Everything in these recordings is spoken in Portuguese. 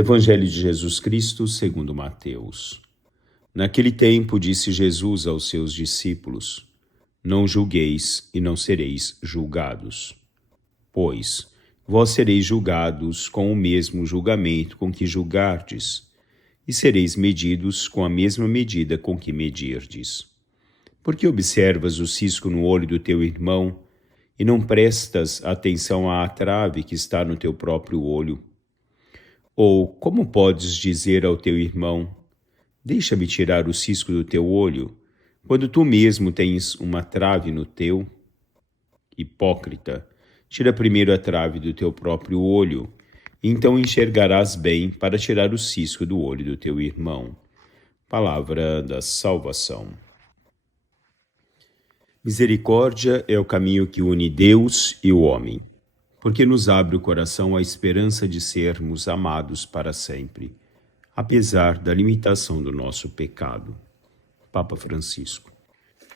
Evangelho de Jesus Cristo segundo Mateus. Naquele tempo disse Jesus aos seus discípulos: Não julgueis e não sereis julgados. Pois vós sereis julgados com o mesmo julgamento com que julgardes, e sereis medidos com a mesma medida com que medirdes. Porque observas o cisco no olho do teu irmão, e não prestas atenção à trave que está no teu próprio olho? Ou como podes dizer ao teu irmão: Deixa-me tirar o cisco do teu olho, quando tu mesmo tens uma trave no teu? Hipócrita, tira primeiro a trave do teu próprio olho, e então enxergarás bem para tirar o cisco do olho do teu irmão. Palavra da salvação. Misericórdia é o caminho que une Deus e o homem, porque nos abre o coração a esperança de sermos amados para sempre, apesar da limitação do nosso pecado. Papa Francisco.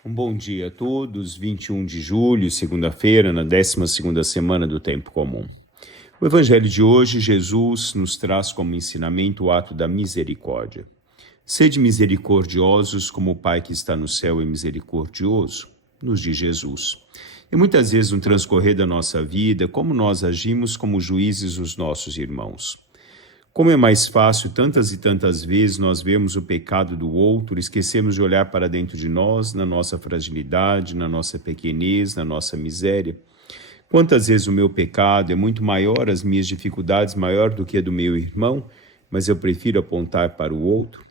Um bom dia a todos, 21 de julho, segunda-feira, na 12ª semana do Tempo Comum. O Evangelho de hoje, Jesus nos traz como ensinamento o ato da misericórdia. Sede misericordiosos como o Pai que está no céu é misericordioso, nos diz Jesus. E muitas vezes no transcorrer da nossa vida, como nós agimos como juízes dos nossos irmãos. Como é mais fácil, tantas e tantas vezes, nós vemos o pecado do outro, esquecemos de olhar para dentro de nós, na nossa fragilidade, na nossa pequenez, na nossa miséria. Quantas vezes o meu pecado é muito maior, as minhas dificuldades maior do que a do meu irmão, mas eu prefiro apontar para o outro?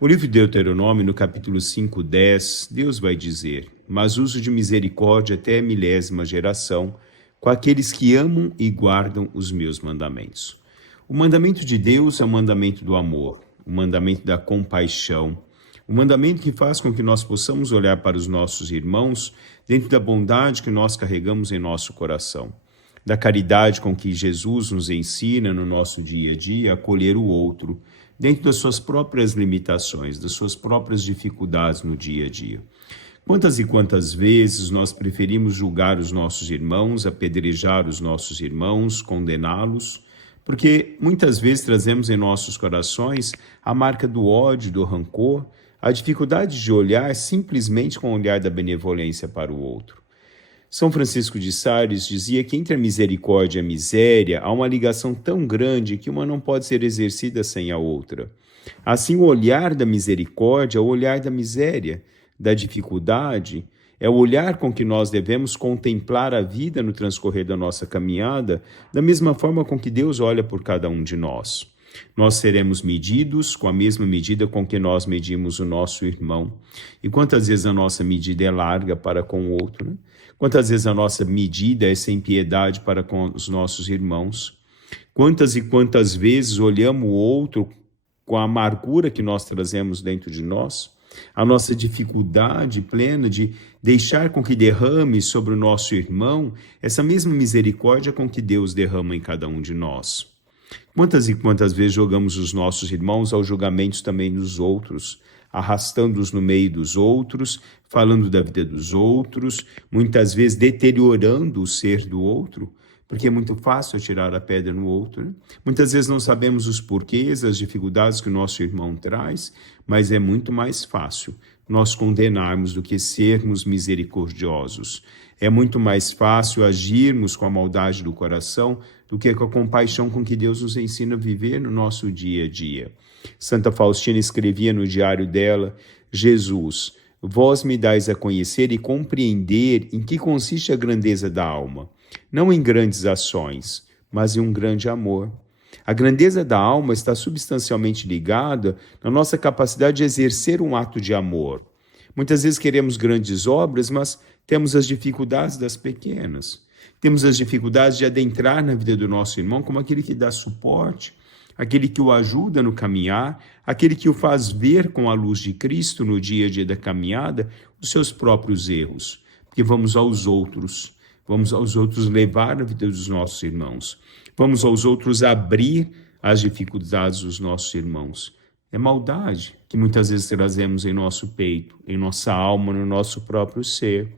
O livro de Deuteronômio, no capítulo 5:10, Deus vai dizer: Mas uso de misericórdia até a 1000ª geração, com aqueles que amam e guardam os meus mandamentos. O mandamento de Deus é o mandamento do amor, o mandamento da compaixão, o mandamento que faz com que nós possamos olhar para os nossos irmãos dentro da bondade que nós carregamos em nosso coração, da caridade com que Jesus nos ensina no nosso dia a dia a acolher o outro, dentro das suas próprias limitações, das suas próprias dificuldades no dia a dia. Quantas e quantas vezes nós preferimos julgar os nossos irmãos, apedrejar os nossos irmãos, condená-los, porque muitas vezes trazemos em nossos corações a marca do ódio, do rancor, a dificuldade de olhar simplesmente com o olhar da benevolência para o outro. São Francisco de Sales dizia que entre a misericórdia e a miséria há uma ligação tão grande que uma não pode ser exercida sem a outra. Assim, o olhar da misericórdia é o olhar da miséria, da dificuldade, é o olhar com que nós devemos contemplar a vida no transcorrer da nossa caminhada, da mesma forma com que Deus olha por cada um de nós. Nós seremos medidos com a mesma medida com que nós medimos o nosso irmão. E quantas vezes a nossa medida é larga para com o outro, né? Quantas vezes a nossa medida é sem piedade para com os nossos irmãos? Quantas e quantas vezes olhamos o outro com a amargura que nós trazemos dentro de nós? A nossa dificuldade plena de deixar com que derrame sobre o nosso irmão essa mesma misericórdia com que Deus derrama em cada um de nós. Quantas e quantas vezes jogamos os nossos irmãos aos julgamentos também dos outros, arrastando-os no meio dos outros, falando da vida dos outros, muitas vezes deteriorando o ser do outro, porque é muito fácil atirar a pedra no outro, né? Muitas vezes não sabemos os porquês, as dificuldades que o nosso irmão traz, mas é muito mais fácil nós condenarmos do que sermos misericordiosos. É muito mais fácil agirmos com a maldade do coração do que com a compaixão com que Deus nos ensina a viver no nosso dia a dia. Santa Faustina escrevia no diário dela: Jesus, vós me dais a conhecer e compreender em que consiste a grandeza da alma, não em grandes ações, mas em um grande amor. A grandeza da alma está substancialmente ligada na nossa capacidade de exercer um ato de amor. Muitas vezes queremos grandes obras, mas temos as dificuldades das pequenas. Temos as dificuldades de adentrar na vida do nosso irmão como aquele que dá suporte, aquele que o ajuda no caminhar, aquele que o faz ver com a luz de Cristo no dia a dia da caminhada os seus próprios erros. Porque vamos aos outros levar a vida dos nossos irmãos. Vamos aos outros abrir as dificuldades dos nossos irmãos. É maldade que muitas vezes trazemos em nosso peito, em nossa alma, no nosso próprio ser.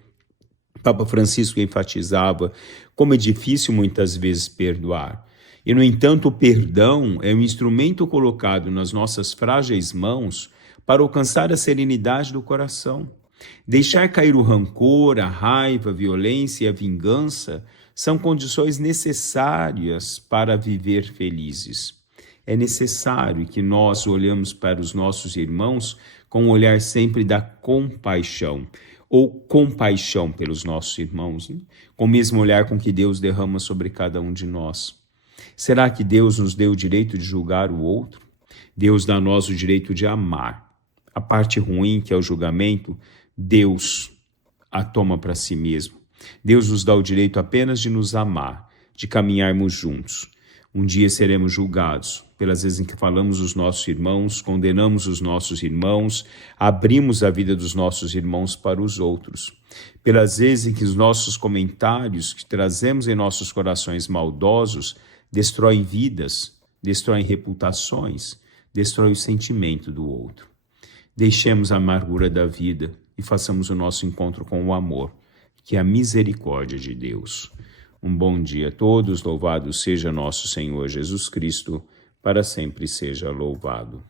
Papa Francisco enfatizava como é difícil muitas vezes perdoar. E, no entanto, o perdão é um instrumento colocado nas nossas frágeis mãos para alcançar a serenidade do coração. Deixar cair o rancor, a raiva, a violência e a vingança são condições necessárias para viver felizes. É necessário que nós olhemos para os nossos irmãos com um olhar sempre da compaixão, ou compaixão pelos nossos irmãos, né? Com o mesmo olhar com que Deus derrama sobre cada um de nós. Será que Deus nos deu o direito de julgar o outro? Deus dá a nós o direito de amar. A parte ruim, que é o julgamento, Deus a toma para si mesmo. Deus nos dá o direito apenas de nos amar, de caminharmos juntos. Um dia seremos julgados pelas vezes em que falamos dos nossos irmãos, condenamos os nossos irmãos, abrimos a vida dos nossos irmãos para os outros. Pelas vezes em que os nossos comentários que trazemos em nossos corações maldosos destroem vidas, destroem reputações, destroem o sentimento do outro. Deixemos a amargura da vida e façamos o nosso encontro com o amor, que é a misericórdia de Deus. Um bom dia a todos, louvado seja nosso Senhor Jesus Cristo, para sempre seja louvado.